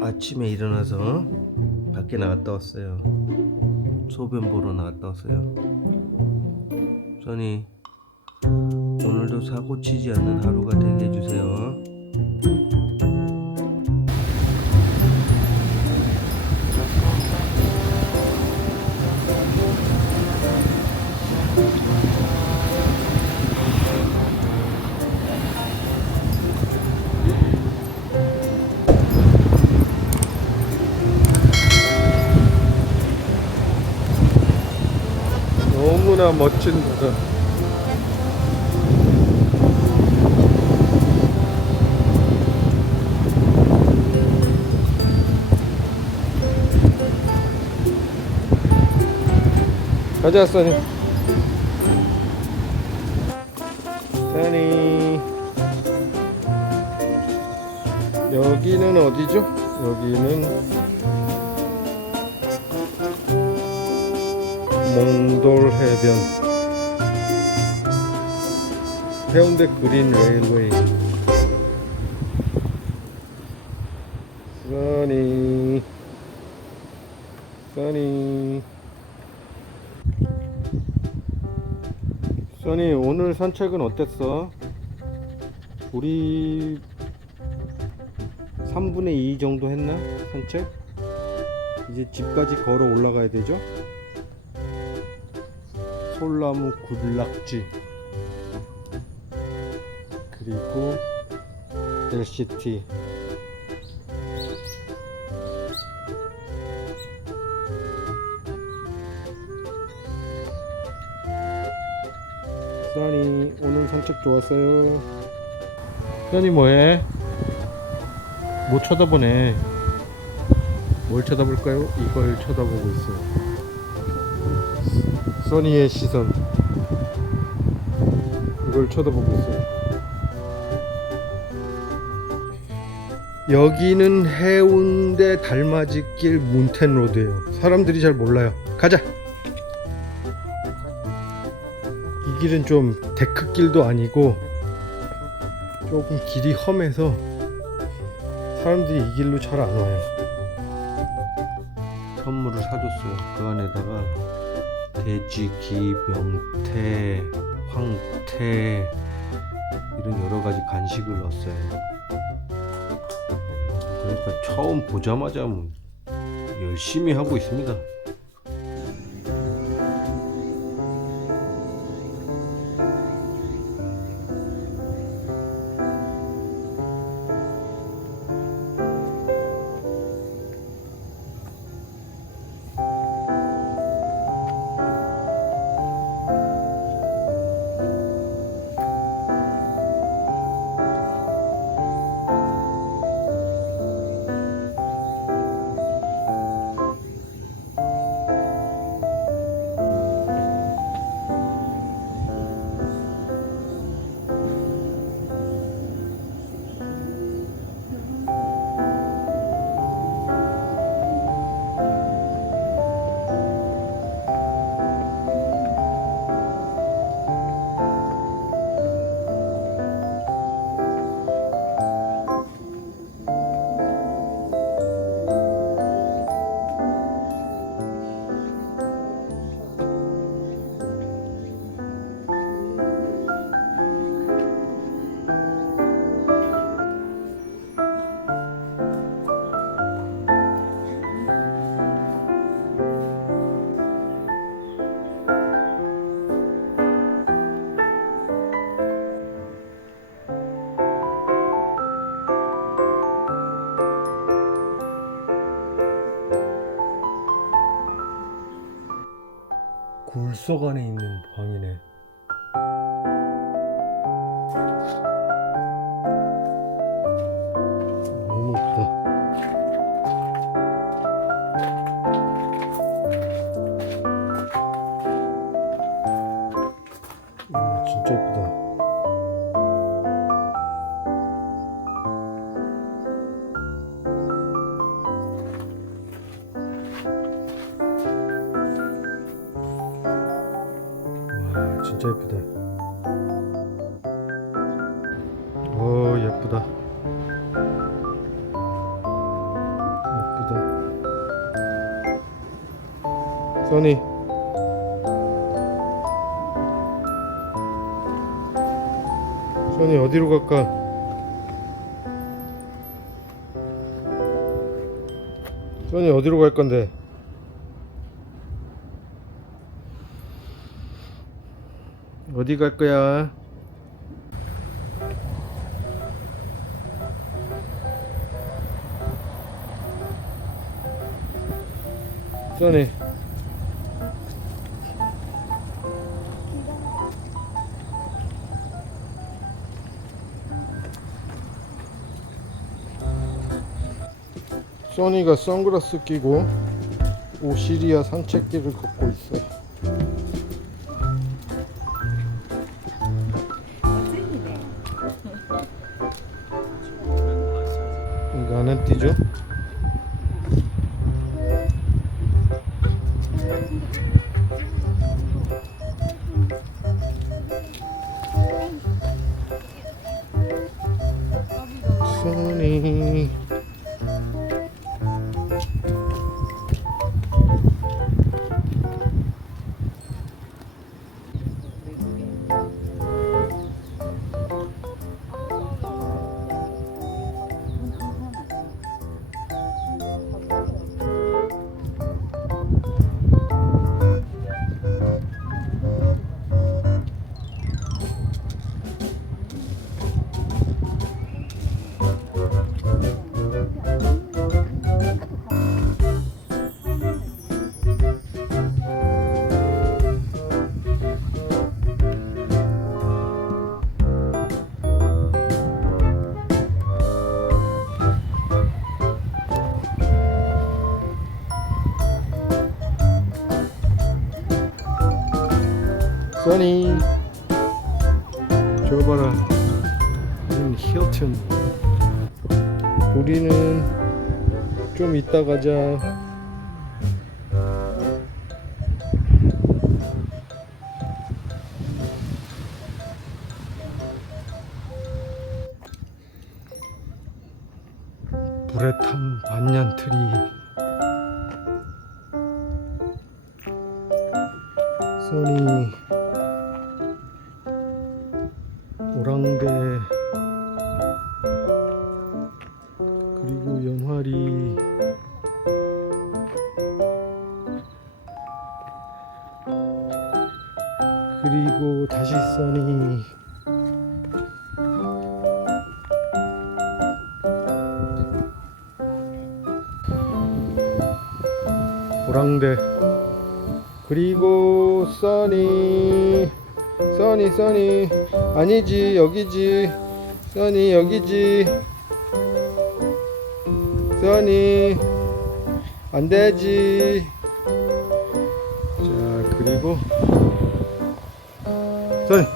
아침에 일어나서 밖에 나갔다 왔어요. 소변 보러 나갔다 왔어요. 써니 오늘도 사고 치지 않는 하루가 되게 해주세요. 멋진 바다. 가자, 써니. 써니. 여기는 어디죠? 여기는 몽돌 해변 해운대 그린 레일웨이 써니 써니 써니 오늘 산책은 어땠어? 우리 3분의 2 정도 했나? 산책? 이제 집까지 걸어 올라가야 되죠? 솔나무 굴락지. 그리고 LCT 써니 오늘 산책 좋았어요. 써니 뭐해? 못 쳐다보네. 뭘 쳐다볼까요? 이걸 쳐다보고 있어요 써니의 시선. 이걸 쳐다보고 있어요. 여기는 해운대 달맞이길 문텐로드예요. 사람들이 잘 몰라요. 가자! 이 길은 좀 데크길도 아니고 조금 길이 험해서 사람들이 이 길로 잘 안 와요. 선물을 사줬어요. 그 안에다가 돼지, 기, 명태, 황태 이런 여러 가지 간식을 넣었어요. 그러니까 처음 보자마자 뭐 열심히 하고 있습니다. 굴석 안에 있는 써니 어디로 갈까? 써니 어디로 갈 건데? 어디 갈 거야? 써니 써니가 선글라스 끼고 오시리아 산책길을 걷고 있어. 멋쟁이네. 이거 안 뛰죠? 써니. 저 봐라. 우리는 힐튼. 우리는 좀 이따 가자 오랑배 그리고 연화리 그리고 다시 써니 오랑배 그리고 써니 써니 써니 아니지 여기지. 써니 여기지. 써니 안되지. 자 그리고 써니.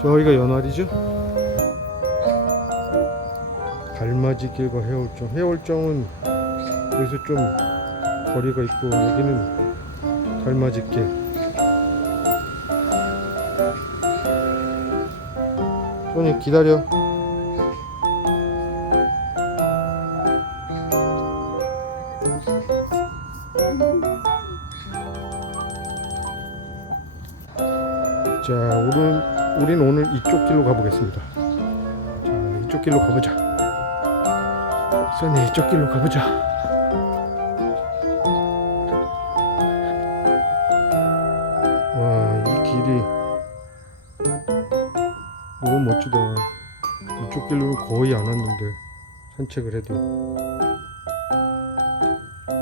저희가 연활이죠? 달맞이 길과 해월정. 해월정은 여기서 좀 거리가 있고 여기는 달맞이길 손이 기다려. 자 우린, 우린 오늘 이쪽 길로 가보겠습니다. 자 이쪽 길로 가보자. 선이 이쪽 길로 가보자 거의 안 왔는데 산책을 해도.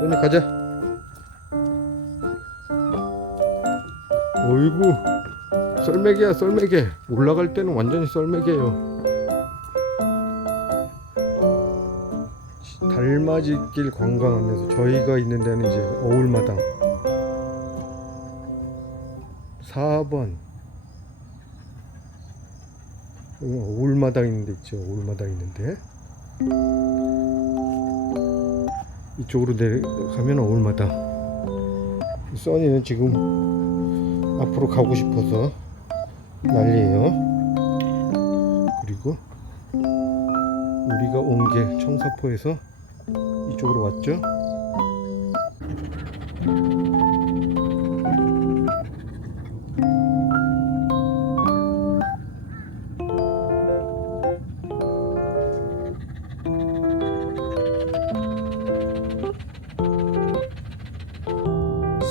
언니 가자. 어이구, 썰매기야 썰매기. 올라갈 때는 완전히 썰매기예요. 달맞이길 관광하면서 저희가 있는 데는 이제 어울마당. 4번 여기 오울마당 있는데 있죠. 오울마당 있는데. 이쪽으로 내려가면 오울마당 써니는 지금 앞으로 가고 싶어서 난리예요. 그리고 우리가 온 게 청사포에서 이쪽으로 왔죠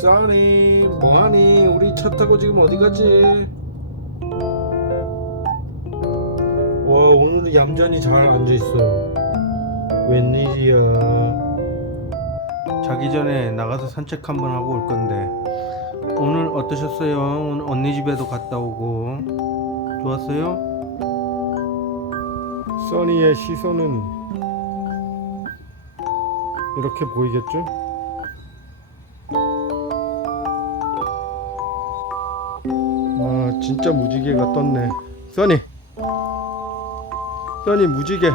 써니 뭐하니 우리 차 타고 지금 어디 가지 와 오늘은 얌전히 잘 앉아있어요 웬일이야 자기 전에 나가서 산책 한번 하고 올 건데 오늘 어떠셨어요? 오늘 언니 집에도 갔다 오고 좋았어요? 써니의 시선은 이렇게 보이겠죠? 진짜 무지개가 떴네. 써니. 써니 무지개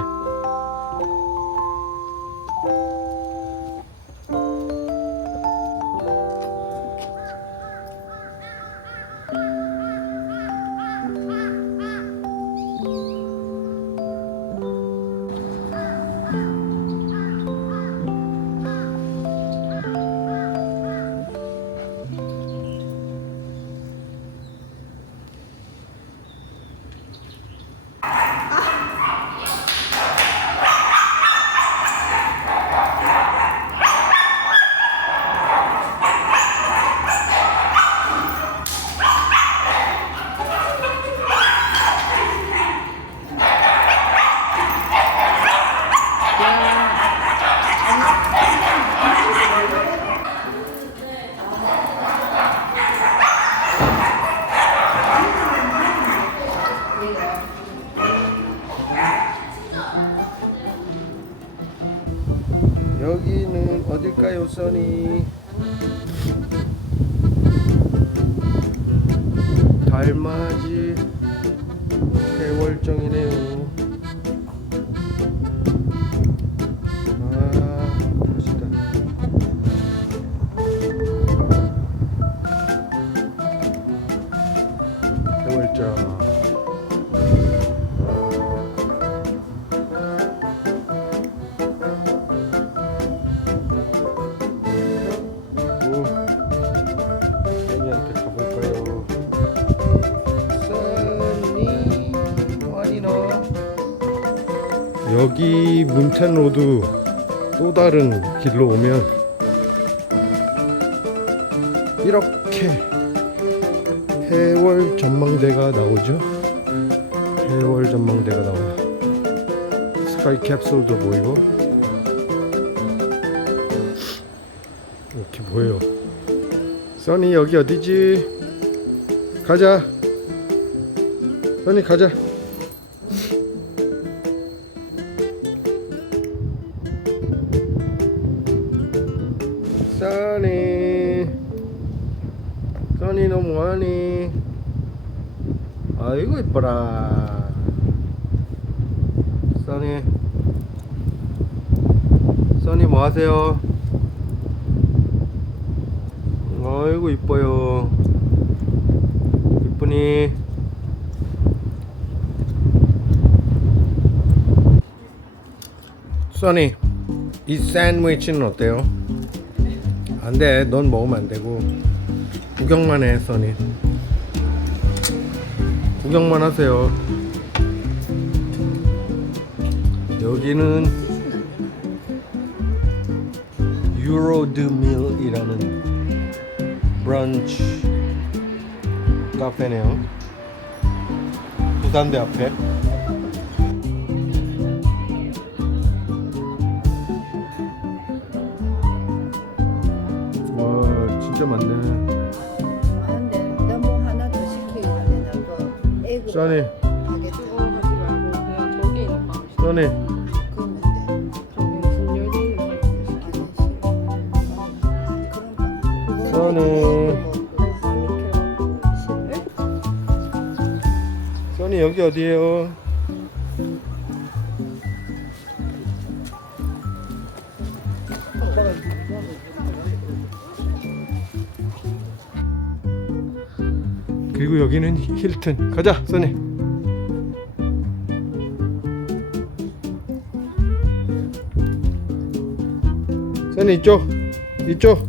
달맞이 해월정이네요 여기 문텐 로드 또 다른 길로 오면 이렇게 해월 전망대가 나오죠. 해월 전망대가 나와요. 스카이 캡슐도 보이고 이렇게 보여요. 써니 여기 어디지? 가자. 써니 가자. 아이고 이뻐라. 써니. 써니 뭐 하세요? 아이고 이뻐요 이쁘니 써니 이 샌드위치는 어때요? 안돼 넌 먹으면 안되고 구경만 해 써니 구경만 하세요 여기는 유로드밀이라는 브런치 카페네요. 부산대 앞에. 와 진짜 많네. 써니, 바게트 그거 하지 말고 그냥 거기 있는 방 써니. 저기 문방 써니. 써니 여기 어디에요? 그리고 여기는 힐튼. 가자, 써니. 써니 이쪽, 이쪽.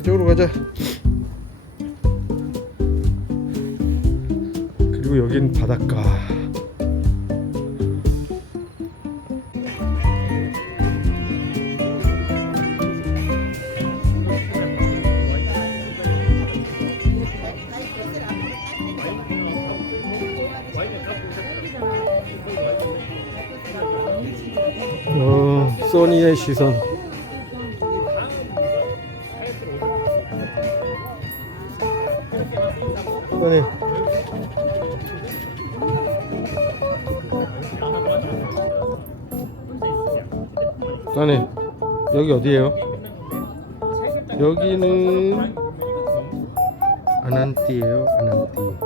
이쪽으로 가자. 그리고 여긴 바닷가. 소니의 시선. 소니. 소니, 여기 어디예요? 여기는 아난띠예요, 아난띠. 아난띠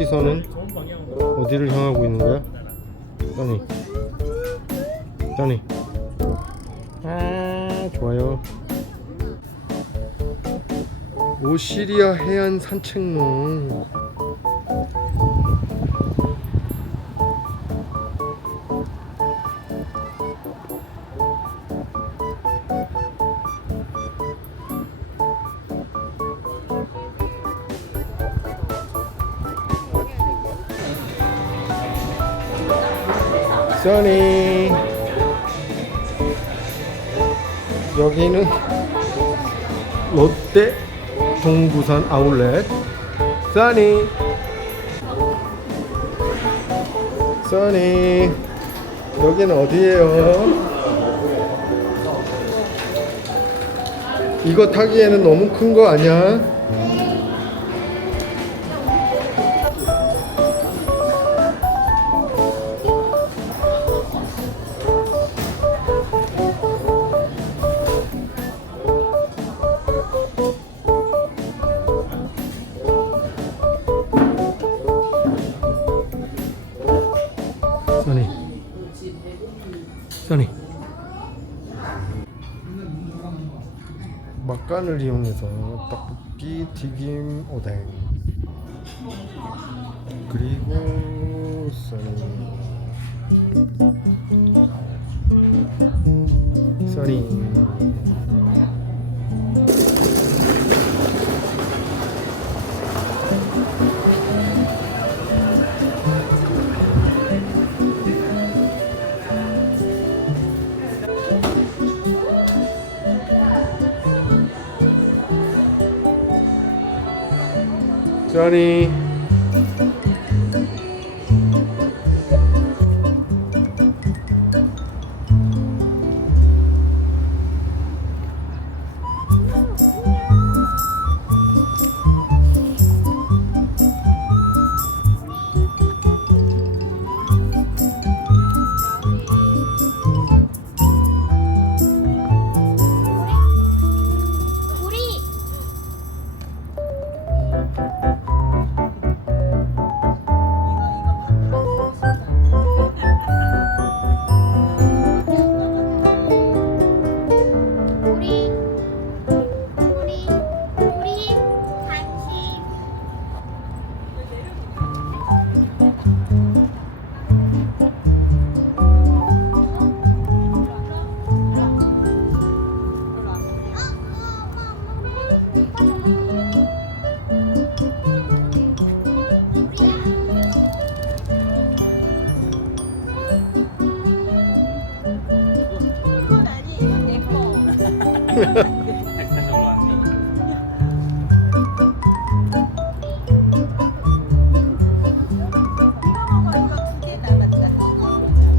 시선은 어디를 향하고 있는 거야? 써니. 써니. 아 좋아요. 오시리아 해안 산책로 써니 여기는 롯데 동부산 아울렛 써니 써니 여기는 어디예요? 이거 타기에는 너무 큰 거 아니야? 막간을 이용해서 떡볶이 튀김 오뎅. 그리고 써 써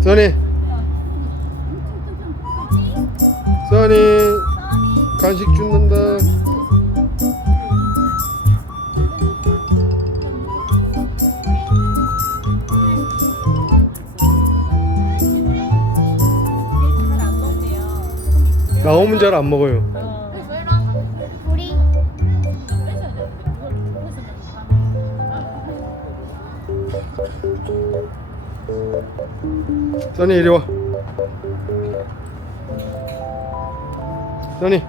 써니 써니 간식 준단 나 오면 잘 안 먹어요 써니 이리 와 써니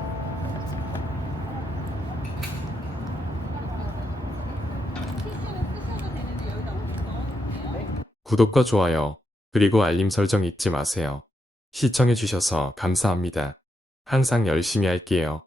구독과 좋아요, 그리고 알림 설정 잊지 마세요. 시청해주셔서 감사합니다. 항상 열심히 할게요.